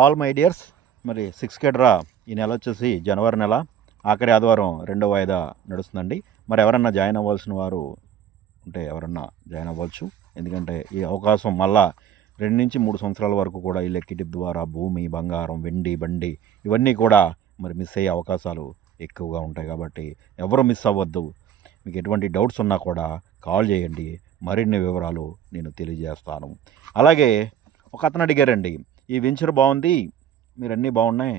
All my dears, మరి 6K draw ఈ నెల వచ్చేసి జనవరి నెల ఆఖరి ఆదివారం రెండవ వాయిదా నడుస్తుందండి. మరి ఎవరన్నా జాయిన్ అవ్వాల్సిన వారు ఉంటే ఎవరన్నా జాయిన్ అవ్వచ్చు. ఎందుకంటే ఈ అవకాశం మళ్ళా 2 నుంచి 3 సంవత్సరాల వరకు కూడా ఈ లక్కీ డిప్ ద్వారా భూమి, బంగారం, వెండి, బండి ఇవన్నీ కూడా మరి మిస్ అయ్యే అవకాశాలు ఎక్కువగా ఉంటాయి. కాబట్టి ఎవరు మిస్ అవ్వద్దు. మీకు ఎటువంటి డౌట్స్ ఉన్నా కూడా కాల్ చేయండి, మరిన్ని వివరాలు నేను తెలియజేస్తాను. అలాగే ఒక అతను అడిగారండి, ఈ వెంచర్ బాగుంది, మీరు అన్నీ బాగున్నాయి,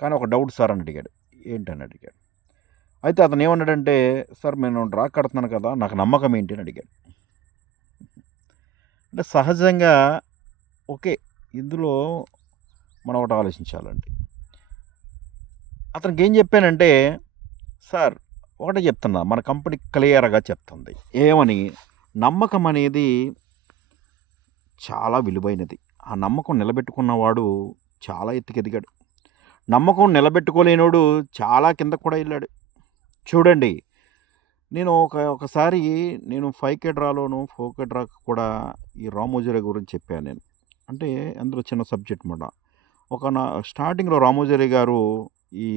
కానీ ఒక డౌట్ సార్ అని అడిగాడు. ఏంటని అడిగాడు. అయితే అతను ఏమన్నాడంటే, సార్ నేను డ్రా కడుతున్నాను కదా, నాకు నమ్మకం ఏంటి అని అడిగాడు. అంటే సహజంగా ఓకే, ఇందులో మనం ఒకటి ఆలోచించాలండి. అతనికి ఏం చెప్పానంటే, సార్ ఒకటే చెప్తున్నా, మన కంపెనీ క్లియర్గా చెప్తుంది ఏమని, నమ్మకం అనేది చాలా విలువైనది. ఆ నమ్మకం నిలబెట్టుకున్నవాడు చాలా ఎత్తుకెదిగాడు. నమ్మకం నిలబెట్టుకోలేనోడు చాలా కిందకు కూడా వెళ్ళాడు. చూడండి, నేను ఒకసారి నేను 5K డ్రాలోను 4K డ్రా కూడా ఈ రామోజీరావు గురించి చెప్పాను నేను. అంటే అందులో చిన్న సబ్జెక్ట్ మాట. స్టార్టింగ్లో రామోజీరావు గారు ఈ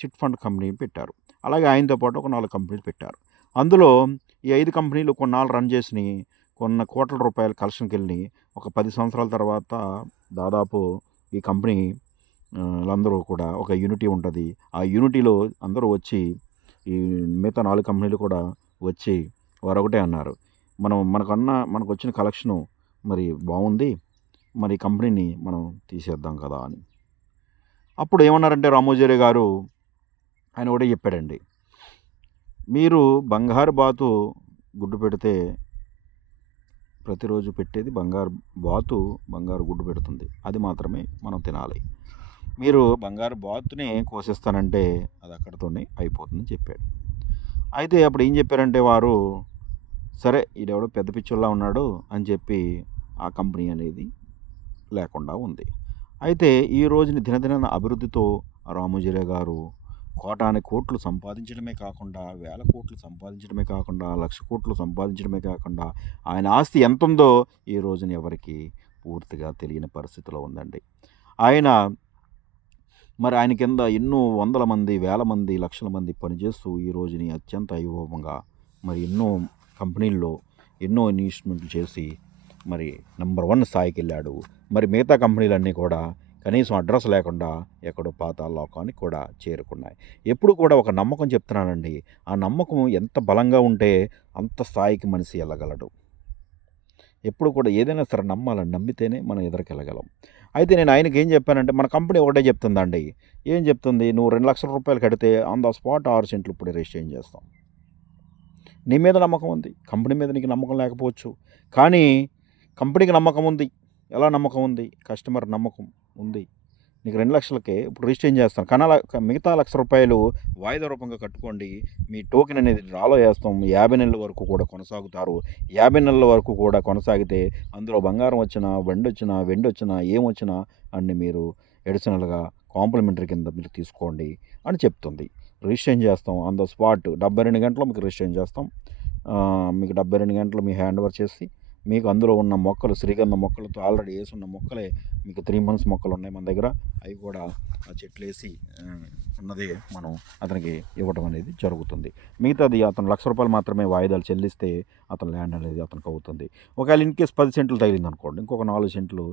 చిట్ ఫండ్ కంపెనీ పెట్టారు. అలాగే ఆయనతో పాటు ఒక 4 కంపెనీలు పెట్టారు. అందులో ఈ 5 కంపెనీలు కొన్నాళ్ళు రన్ చేసినాయి, కొన్ని కోట్ల రూపాయల కలెక్షన్కి వెళ్ళి ఒక 10 సంవత్సరాల తర్వాత దాదాపు ఈ కంపెనీ అందరూ కూడా ఒక యూనిటీ ఉంటుంది. ఆ యూనిటీలో అందరూ వచ్చి ఈ మిగతా 4 కంపెనీలు కూడా వచ్చి వారు ఒకటే అన్నారు, మనకు వచ్చిన కలెక్షను మరి బాగుంది, మరి ఈ కంపెనీని మనం తీసేద్దాం కదా అని. అప్పుడు ఏమన్నారంటే రామోజీరావు గారు, ఆయన ఒకటే చెప్పాడండి, మీరు బంగారు బాతు గుడ్డు పెడితే ప్రతిరోజు పెట్టేది బంగారు బాతు బంగారు గుడ్డు పెడుతుంది, అది మాత్రమే మనం తినాలి. మీరు బంగారు బాతునే కోసేస్తానంటే అది అక్కడితోనే అయిపోతుందని చెప్పాడు. అయితే అప్పుడు ఏం చెప్పారంటే వారు, సరే ఈడెవడో పెద్ద పిచ్చోళ్ళ ఉన్నాడు అని చెప్పి ఆ కంపెనీ అనేది లేకుండా ఉంది. అయితే ఈ రోజుని దినదిన అభివృద్ధితో రామోజీరావు గారు కోటాని కోట్లు సంపాదించడమే కాకుండా, వేల కోట్లు సంపాదించడమే కాకుండా, 1,00,000 కోట్లు సంపాదించడమే కాకుండా, ఆయన ఆస్తి ఎంత ఉందో ఈ రోజున ఎవరికి పూర్తిగా తెలియని పరిస్థితిలో ఉందండి. ఆయన కింద ఎన్నో వందల మంది, వేల మంది, లక్షల మంది పనిచేస్తూ ఈ రోజుని అత్యంత వైభవంగా మరి ఎన్నో కంపెనీల్లో ఎన్నో ఇన్వెస్ట్మెంట్లు చేసి మరి నెంబర్ 1 స్థాయికి వెళ్ళాడు. మరి మిగతా కంపెనీలన్నీ కూడా కనీసం అడ్రస్ లేకుండా ఎక్కడో పాతాళ లోకానికి కూడా చేరుకున్నాయి. ఎప్పుడు కూడా ఒక నమ్మకం చెప్తున్నానండి, ఆ నమ్మకం ఎంత బలంగా ఉంటే అంత స్థాయికి మనిషి వెళ్ళగలడు. ఎప్పుడు కూడా ఏదైనా సరే నమ్మాలని, నమ్మితేనే మనం ఎదురుకెళ్ళగలం. అయితే నేను ఆయనకి ఏం చెప్పానంటే, మన కంపెనీ ఒకటే చెప్తుందండి. ఏం చెప్తుంది, నువ్వు 2,00,000 రూపాయలు కడితే ఆన్ ద స్పాట్ 6 సెంట్లు ఇప్పుడు రిజిస్టర్ చేస్తాం. నీ మీద నమ్మకం ఉంది, కంపెనీ మీద నీకు నమ్మకం లేకపోవచ్చు, కానీ కంపెనీకి నమ్మకం ఉంది. ఎలా నమ్మకం ఉంది? కస్టమర్ నమ్మకం ఉంది. నీకు 2,00,000కే ఇప్పుడు రిజిస్టర్ చేస్తాను, కానీ మిగతా 1,00,000 రూపాయలు వాయిదా రూపంగా కట్టుకోండి, మీ టోకెన్ అనేది డ్రాలో వేస్తాం, 50 నెలల వరకు కూడా కొనసాగుతారు. 50 నెలల వరకు కూడా కొనసాగితే అందులో బంగారం వచ్చినా, వెండి వచ్చినా ఏమొచ్చినా అన్ని మీరు ఎడిషనల్గా కాంప్లిమెంటరీ కింద మీరు తీసుకోండి అని చెప్తుంది. రిజిస్టర్ చేస్తాం ఆన్ ద స్పాట్, 72 గంటలు మీకు రిజిస్టర్ చేస్తాం. మీకు 72 గంటలు మీ హ్యాండ్ ఓవర్ చేసి, మీకు అందులో ఉన్న మొక్కలు శ్రీగంధ మొక్కలతో ఆల్రెడీ వేసి ఉన్న మొక్కలే, మీకు 3 months మొక్కలు ఉన్నాయి మన దగ్గర, అవి కూడా ఆ చెట్లు వేసి ఉన్నదే మనం అతనికి ఇవ్వడం అనేది జరుగుతుంది. మిగతాది అతను 1,00,000 రూపాయలు మాత్రమే వాయిదాలు చెల్లిస్తే అతను ల్యాండ్ అనేది అతనికి అవుతుంది. ఒకవేళ ఇన్ కేస్ 10 సెంట్లు తగిలింది అనుకోండి, ఇంకొక 4 సెంట్లు,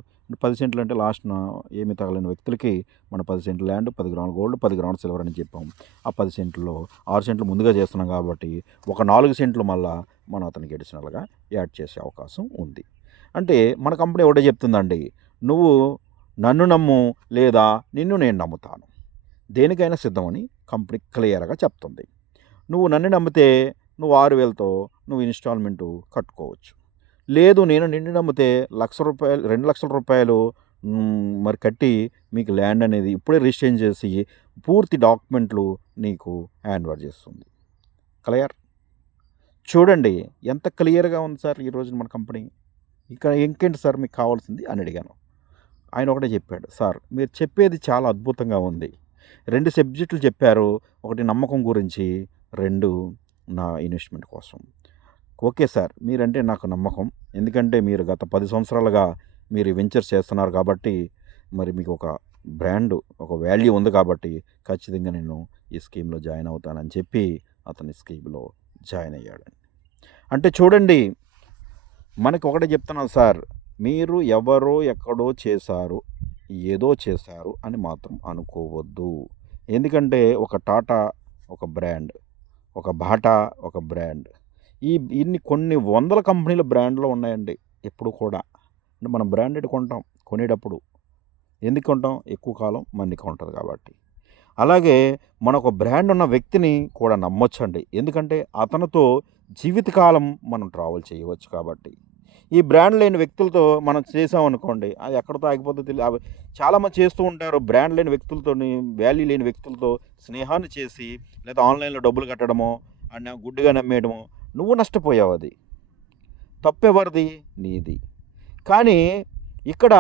10 సెంట్లు అంటే లాస్ట్న ఏమి తగలేని వ్యక్తులకి మన 10 సెంట్లు ల్యాండ్, 10 గ్రాముల గోల్డ్, 10 గ్రాముల సిల్వర్ అని చెప్పాం. ఆ 10 సెంట్లో 6 సెంట్లు ముందుగా చేస్తున్నాం కాబట్టి ఒక 4 సెంట్లు మళ్ళీ మనం అతనికి అడిషనల్గా యాడ్ చేసే అవకాశం ఉంది. అంటే మన కంపెనీ ఒకటే చెప్తుందండి, నువ్వు నన్ను నమ్ము లేదా నిన్ను నేను నమ్ముతాను, దేనికైనా సిద్ధమని కంపెనీ క్లియర్గా చెప్తుంది. నువ్వు నన్ను నమ్మితే నువ్వు 6,000తో నువ్వు ఇన్స్టాల్మెంటు కట్టుకోవచ్చు. లేదు నేను నిన్ను నమ్మితే 1,00,000 రూపాయలు 2,00,000 రూపాయలు మరి కట్టి మీకు ల్యాండ్ అనేది ఇప్పుడే రిజిస్టర్ చేసి పూర్తి డాక్యుమెంట్లు నీకు హ్యాండ్ ఓవర్ చేస్తుంది. క్లియర్? చూడండి ఎంత క్లియర్గా ఉంది సార్ ఈ రోజున మన కంపెనీ. ఇక్కడ ఇంకేంటి సార్ మీకు కావాల్సింది అని అడిగాను. ఆయన ఒకటే చెప్పాడు, సార్ మీరు చెప్పేది చాలా అద్భుతంగా ఉంది, 2 సబ్జెక్టులు చెప్పారు, ఒకటి నమ్మకం గురించి, 2 నా ఇన్వెస్ట్మెంట్ కోసం. ఓకే సార్, మీరంటే నాకు నమ్మకం, ఎందుకంటే మీరు గత 10 సంవత్సరాలుగా మీరు వెంచర్స్ చేస్తున్నారు కాబట్టి మరి మీకు ఒక బ్రాండ్, ఒక వాల్యూ ఉంది కాబట్టి ఖచ్చితంగా నేను ఈ స్కీమ్లో జాయిన్ అవుతానని చెప్పి అతని స్కీమ్లో జాయిన్ అయ్యాడండి. అంటే చూడండి, మనకి ఒకటే చెప్తున్నాను సార్, మీరు ఎవరో ఎక్కడో చేశారు, ఏదో చేశారు అని మాత్రం అనుకోవద్దు. ఎందుకంటే ఒక టాటా ఒక బ్రాండ్, ఒక బాటా ఒక బ్రాండ్, కొన్ని వందల కంపెనీల బ్రాండ్లు ఉన్నాయండి. ఎప్పుడు కూడా అంటే మనం బ్రాండెడ్ కొంటాం కొనేటప్పుడు. ఎందుకు కొంటాం? ఎక్కువ కాలం మన్నిక ఉంటుంది కాబట్టి. అలాగే మన ఒక బ్రాండ్ ఉన్న వ్యక్తిని కూడా నమ్మొచ్చండి. ఎందుకంటే అతనితో జీవితకాలం మనం ట్రావెల్ చేయవచ్చు కాబట్టి. ఈ బ్రాండ్ లేని వ్యక్తులతో మనం చేసామనుకోండి, అది ఎక్కడితో ఆగిపోద్దో తెలీదు. చాలామంది చేస్తూ ఉంటారు. బ్రాండ్ లేని వ్యక్తులతోని, వాల్యూ లేని వ్యక్తులతో స్నేహాన్ని చేసి, లేదా ఆన్‌లైన్‌లో డబ్బులు కట్టడమో, గుడ్డిగా నమ్మేయడమో, నువ్వు నష్టపోయావు. అది తప్పెవరిది? నీది. కానీ ఇక్కడ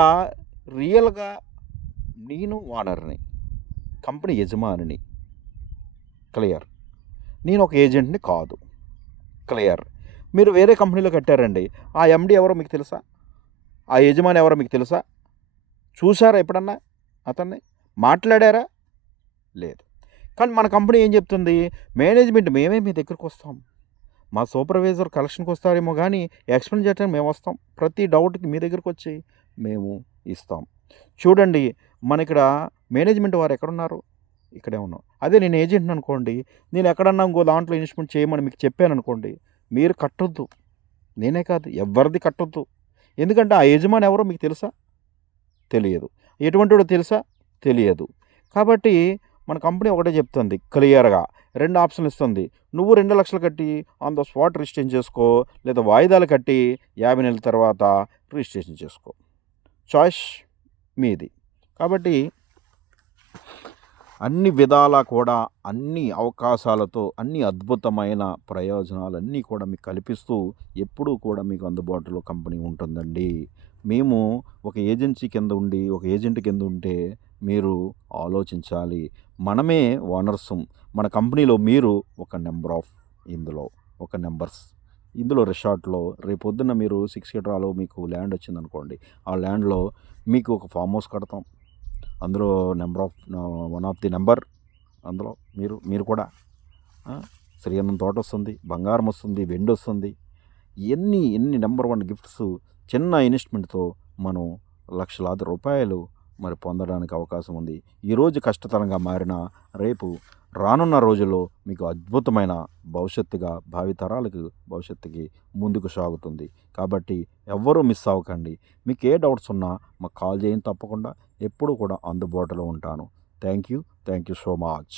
రియల్‌గా నేను ఓనర్‌ని, కంపెనీ యజమానిని. క్లియర్. నేను ఒక ఏజెంట్‌ని కాదు. క్లియర్. మీరు వేరే కంపెనీలో కట్టారండి. ఆ ఎండీ ఎవరో మీకు తెలుసా? ఆ యజమాని ఎవరో మీకు తెలుసా? చూసారా ఎప్పుడన్నా అతన్ని? మాట్లాడారా? లేదు. కానీ మన కంపెనీ ఏం చెప్తుంది? మేనేజ్మెంట్ మేమే మీ దగ్గరకొస్తాం. మా సూపర్వైజర్ కలెక్షన్‌కి వస్తారేమో గానీ, ఎక్స్‌ప్లెయిన్ చేయడానికి మేమొస్తాం. ప్రతి డౌట్‌కి మీ దగ్గరకొచ్చి మేము ఇస్తాం. చూడండి, ఇక్కడ మేనేజ్మెంట్ వారు ఎక్కడున్నారు? ఇక్కడే ఉన్నాం. అదే నేను ఏజెంట్‌ని అనుకోండి, నేను ఎక్కడన్నా ఇంకో దాంట్లో ఇన్వెస్ట్‌మెంట్ చేయమని మీకు చెప్పాననుకోండి, మీరు కట్టొద్దు. నేనే కాదు, ఎవ్వరిది కట్టొద్దు. ఎందుకంటే ఆ యజమాని ఎవరో మీకు తెలుసా? తెలియదు. ఎటువంటోడో తెలుసా? తెలియదు. కాబట్టి మన కంపెనీ ఒకటే చెప్తుంది క్లియర్‌గా. 2 ఆప్షన్‌లు ఇస్తుంది. నువ్వు 2,00,000 కట్టి ఆన్ ద స్పాట్ రిజిస్ట్రేషన్ చేసుకో, లేదా వాయిదాలు కట్టి 50 నెలల తర్వాత రిజిస్ట్రేషన్ చేసుకో. చాయిస్ మీది. కాబట్టి అన్ని విధాలా కూడా, అన్ని అవకాశాలతో, అన్ని అద్భుతమైన ప్రయోజనాలన్నీ కూడా మీకు కల్పిస్తూ ఎప్పుడూ కూడా మీకు అందుబాటులో కంపెనీ ఉంటుందండి. మేము ఒక ఏజెన్సీ కింద ఉండి, ఒక ఏజెంట్ కింద ఉంటే మీరు ఆలోచించాలి. మనమే ఓనర్సుం. మన కంపెనీలో మీరు ఒక నెంబర్ ఆఫ్ ఒక నంబర్స్. ఇందులో రిసార్ట్‌లో రేపొద్దున్న మీరు 6 ఎకరాలో మీకు ల్యాండ్ వచ్చిందనుకోండి. ఆ ల్యాండ్‌లో మీకు ఒక ఫార్మ్ హౌస్ కడతాం. అందులో వన్ ఆఫ్ ది నెంబర్ అందులో మీరు కూడా శ్రీగంధం తోట వస్తుంది, బంగారం వస్తుంది, వెండి వస్తుంది. ఎన్ని నెంబర్ 1 గిఫ్ట్స్ చిన్న ఇన్వెస్ట్మెంట్‌తో మనం లక్షలాది రూపాయలు మరి పొందడానికి అవకాశం ఉంది. ఈరోజు కష్టతరంగా మారిన రేపు రానున్న రోజుల్లో మీకు అద్భుతమైన భవిష్యత్తుగా, భావితరాలకు భవిష్యత్తుకి ముందుకు సాగుతుంది. కాబట్టి ఎవ్వరూ మిస్ అవ్వకండి. మీకు ఏ డౌట్స్ ఉన్నా మాకు కాల్ చేయండి. తప్పకుండా ఎప్పుడూ కూడా అందుబాటులో ఉంటాను. Thank you so much.